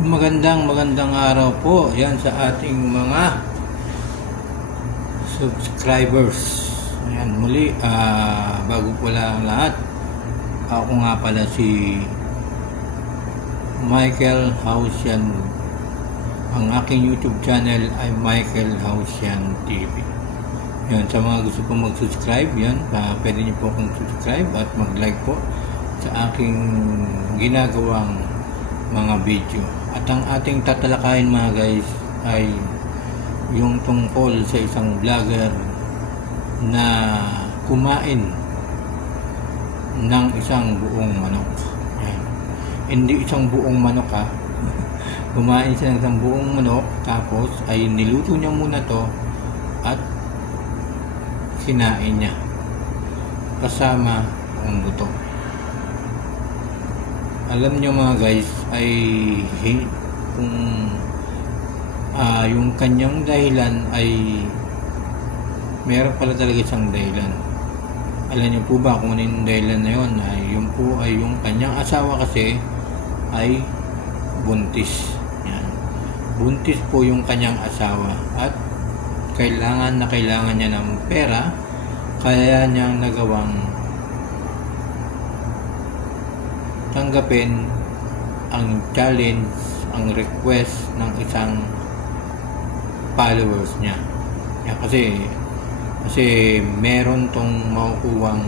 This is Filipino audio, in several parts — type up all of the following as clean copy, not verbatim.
Magandang araw po yan sa ating mga subscribers. Ayan, muli, bago pala ang lahat, ako nga pala si Michael Hausian. Ang aking YouTube channel ay Michael Hausian TV. Yan, sa mga gusto po mag-subscribe, yan, pwede niyo po akong subscribe at mag-like po sa aking ginagawang mga video. At ang ating tatalakayin mga guys ay yung tungkol sa isang vlogger na kumain ng isang buong manok. Ayan. Hindi isang buong manok ha. Kumain siya ng isang buong manok, tapos ay niluto niya muna to at kinain niya kasama ang buto. Alam nyo mga guys ay kung yung kanyang dahilan ay meron pala talaga isang dahilan. Alam nyo po ba kung ano yung dahilan na yun? Yun po ay yung kanyang asawa kasi ay buntis. Yan. Buntis po yung kanyang asawa at kailangan niya ng pera, kaya niyang nagawang tanggapin ang challenge, ang request ng isang followers niya. Yeah, kasi meron tong makukuhang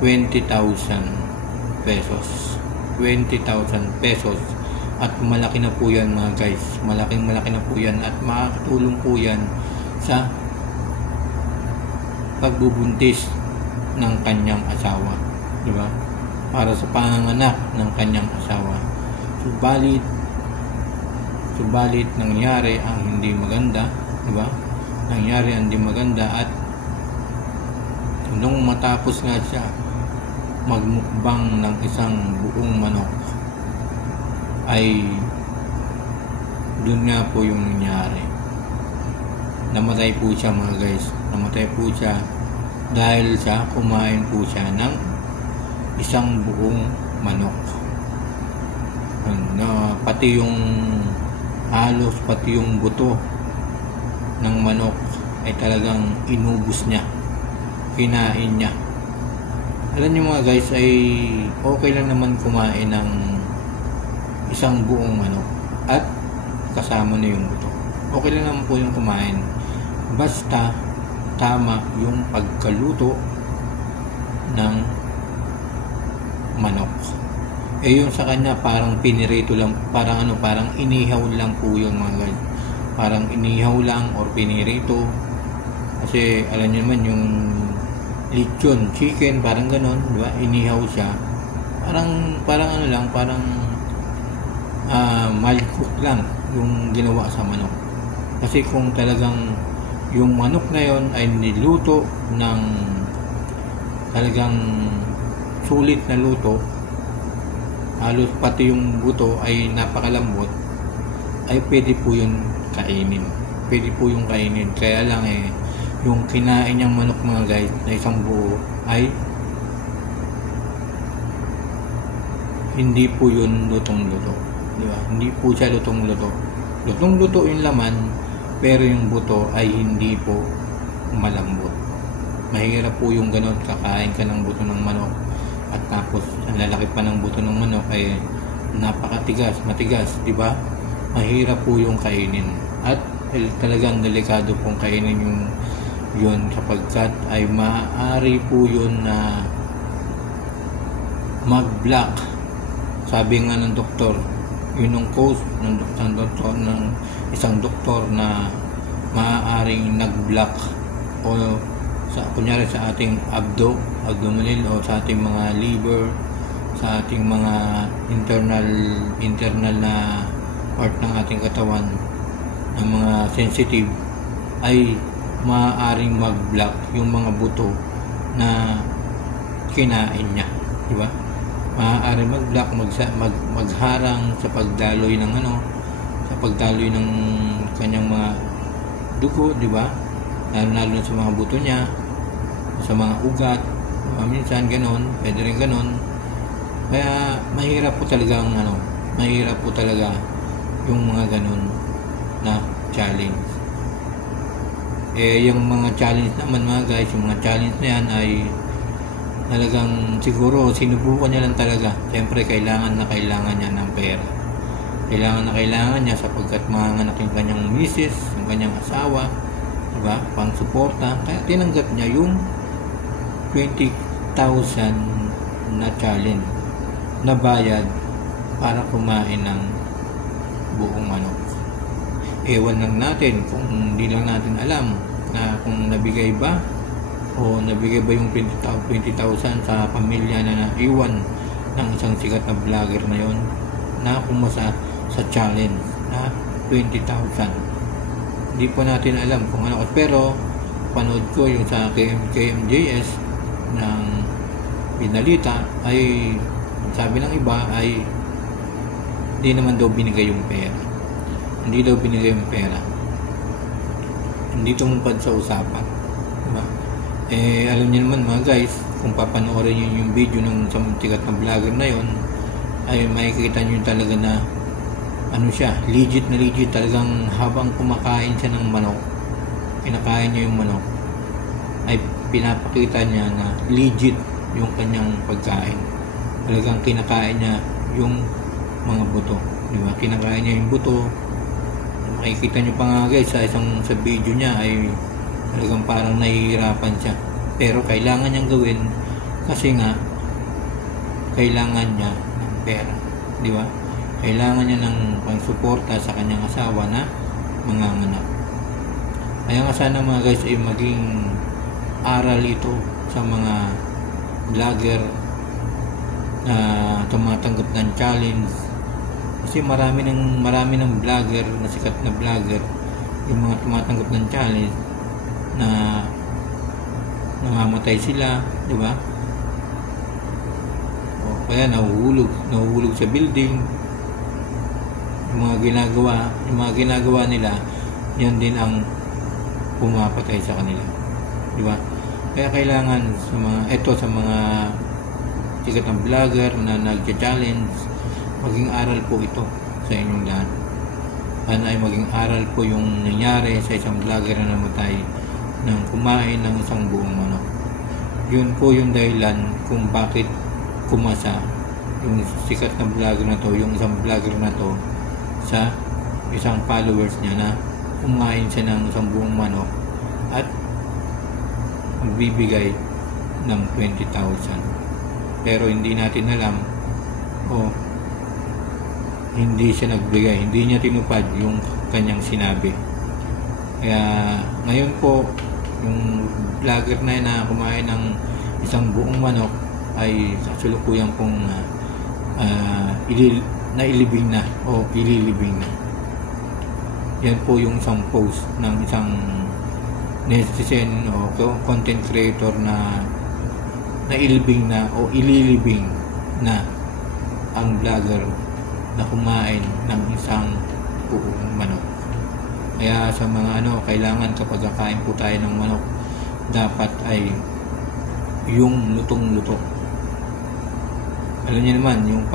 20,000 pesos. 20,000 pesos at malaki na po yan mga guys. Malaki na po yan at makakatulong po yan sa pagbubuntis ng kanyang asawa. Diba? Para sa panganganak ng kanyang asawa. Subalit nangyari ang hindi maganda, di ba? Nangyari ang hindi maganda at nung matapos nga siya magmukbang ng isang buong manok ay dun nga po yung nangyari. Namatay po siya mga guys. Namatay po siya dahil sa kumain po siya ng isang buong manok. Pati yung halos, pati yung buto ng manok ay talagang inubos niya. Kinain niya. Alam niyo mga guys, ay okay lang naman kumain ng isang buong manok at kasama na yung buto. Okay lang naman po yung kumain. Basta tama yung pagkaluto ng manok. Yung sa kanya parang pinirito lang, parang inihaw lang po yung mga guys. Parang inihaw lang or pinirito. Kasi alam niyo naman yung lechon, chicken, parang ganon, di ba? Inihaw siya. Parang mild cook lang yung ginawa sa manok. Kasi kung talagang yung manok na yon ay niluto ng talagang sulit na luto, halos pati yung buto ay napakalambot, ay pwede po yun kainin. Pwede po yung kainin. Kaya lang yung kinain niyang manok mga guys na isang buo ay hindi po yun lutong-luto. Diba? Hindi po siya lutong-luto. Lutong-luto yung laman, pero yung buto ay hindi po malambot. Mahirap po yung ganun, kakain ka ng buto ng manok at tapos ang lalaki pa ng buto ng manok ay matigas, di ba? Mahirap po yung kainin at talagang delikado pong kainin yun sapagkat ay maaari po yun na mag-block. Sabi nga ng doktor, yun ang cause ng isang doktor na maaaring nag-block o kunyari sa ating abdominal o sa ating mga liver, sa ating mga internal na part ng ating katawan, ng mga sensitive, ay maaaring mag-block yung mga buto na kinain niya, di ba? Maaaring mag-block, magharang sa pagdaloy ng sa pagdaloy ng kanyang mga dugo, di ba? Lalo sa mga buto niya, sa mga ugat, minsan ganon, pwede rin ganon. Kaya mahirap po talaga yung mga ganun na challenge. Yung mga challenge naman mga guys, yung mga challenge na yan ay talagang siguro sinubukan niya lang talaga. Siyempre kailangan niya ng pera. Kailangan niya sapagkat manganganak yung kanyang misis, yung kanyang asawa, diba? Pang suporta. Kaya tinanggap niya yung 20,000 na challenge na bayad para kumain ng buong manok. Ewan lang natin kung hindi lang natin alam na kung nabigay ba yung 20,000 sa pamilya na naiwan ng isang sikat na vlogger na yon na kumasa sa challenge na 20,000. Hindi po natin alam kung ano, pero panood ko yung sa KMJS ng binalita ay sabi ng iba ay hindi naman daw binigay yung pera. Hindi tumupad sa usapan, diba? Alam niyo naman mga guys, kung papanoorin niyo yung video ng sikat na vlogger na yon, ay makikita niyo talaga na ano siya, legit talagang habang kumakain siya ng manok, kinakain niya yung manok, ay pinapakita niya na legit yung kanyang pagkain. Talagang kinakain niya yung mga buto, diba? Kinakain niya yung buto. Makikita niyo pa nga guys sa video niya ay talagang parang nahihirapan siya, pero kailangan niyang gawin kasi nga kailangan niya ng pera, di ba? Kailangan niya ng pangsuporta sa kanyang asawa na manganganak. Kaya nga sana mga guys ay maging aral ito sa mga vlogger na tumatanggap ng challenge, kasi marami ng vlogger na sikat na vlogger yung mga tumatanggap ng challenge na namamatay sila, di ba? O kaya nahuhulog sa building. Yung mga ginagawa nila, yan din ang pumapatay sa kanila, di ba? Kaya kailangan sa mga sikat na vlogger na nagcha-challenge, maging aral po ito sa inyong lahat. Sana ay maging aral po yung nangyari sa isang vlogger na namatay nang kumain ng isang buong manok. Yun po yung dahilan kung bakit kumasa yung sikat na vlogger na to, yung isang vlogger na to, sa isang followers niya na kumain siya ng isang buong manok at magbibigay ng 20,000. Pero hindi natin alam hindi siya nagbigay, hindi niya tinupad yung kanyang sinabi. Kaya ngayon po yung vlogger na yun na kumain ng isang buong manok ay kasalukuyan pong ililibing na. Yan po yung isang post ng isang netizen o content creator na ililibing na ang vlogger na kumain ng isang buong manok. Kaya sa mga kailangan kapag kakain po tayo ng manok, dapat ay yung lutong-luto. Alam niyo naman, yung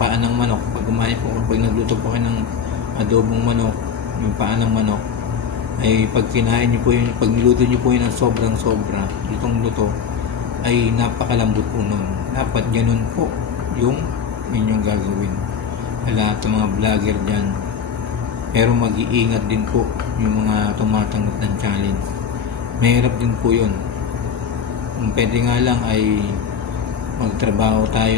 paan ng manok, pag kumain po, pag nagluto po kayo ng adobong manok, yung paan ng manok, ay pag kinain niyo po yun, pag niluto niyo po yun ng sobrang-sobra, lutong-luto, ay napakalambot po nun. Dapat ganun po yung inyong gagawin. Lahat ng mga vlogger dyan, pero mag-iingat din po yung mga tumatanggap ng challenge. Mahirap din po yun. Kung pwede nga lang ay magtrabaho tayo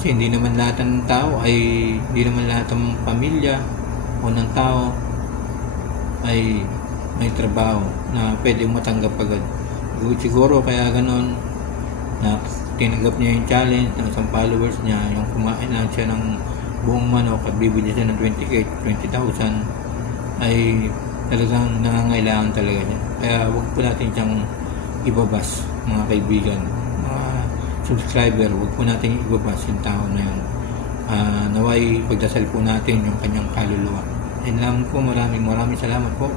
kasi hindi naman lahat ng pamilya o ng tao ay may trabaho na pwedeng matanggap agad. Siguro kaya ganon na tinanggap niya yung challenge ng isang followers niya, yung kumain na siya ng buong manok at bibili siya ng 20,000 ay talagang nangangailangan talaga niya. Kaya wag po natin siyang ibabas, mga kaibigan, mga subscriber, wag po natin ibabas yung tao na yun. Naway pagdasal po natin yung kanyang kaluluwa. And lang po, maraming salamat po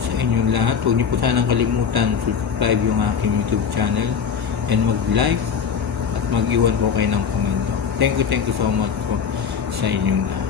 sa inyong lahat. Huwag niyo po sanang kalimutan subscribe yung aking YouTube channel and mag-like at mag-iwan po kayo ng komento. Thank you so much po sa inyong lahat.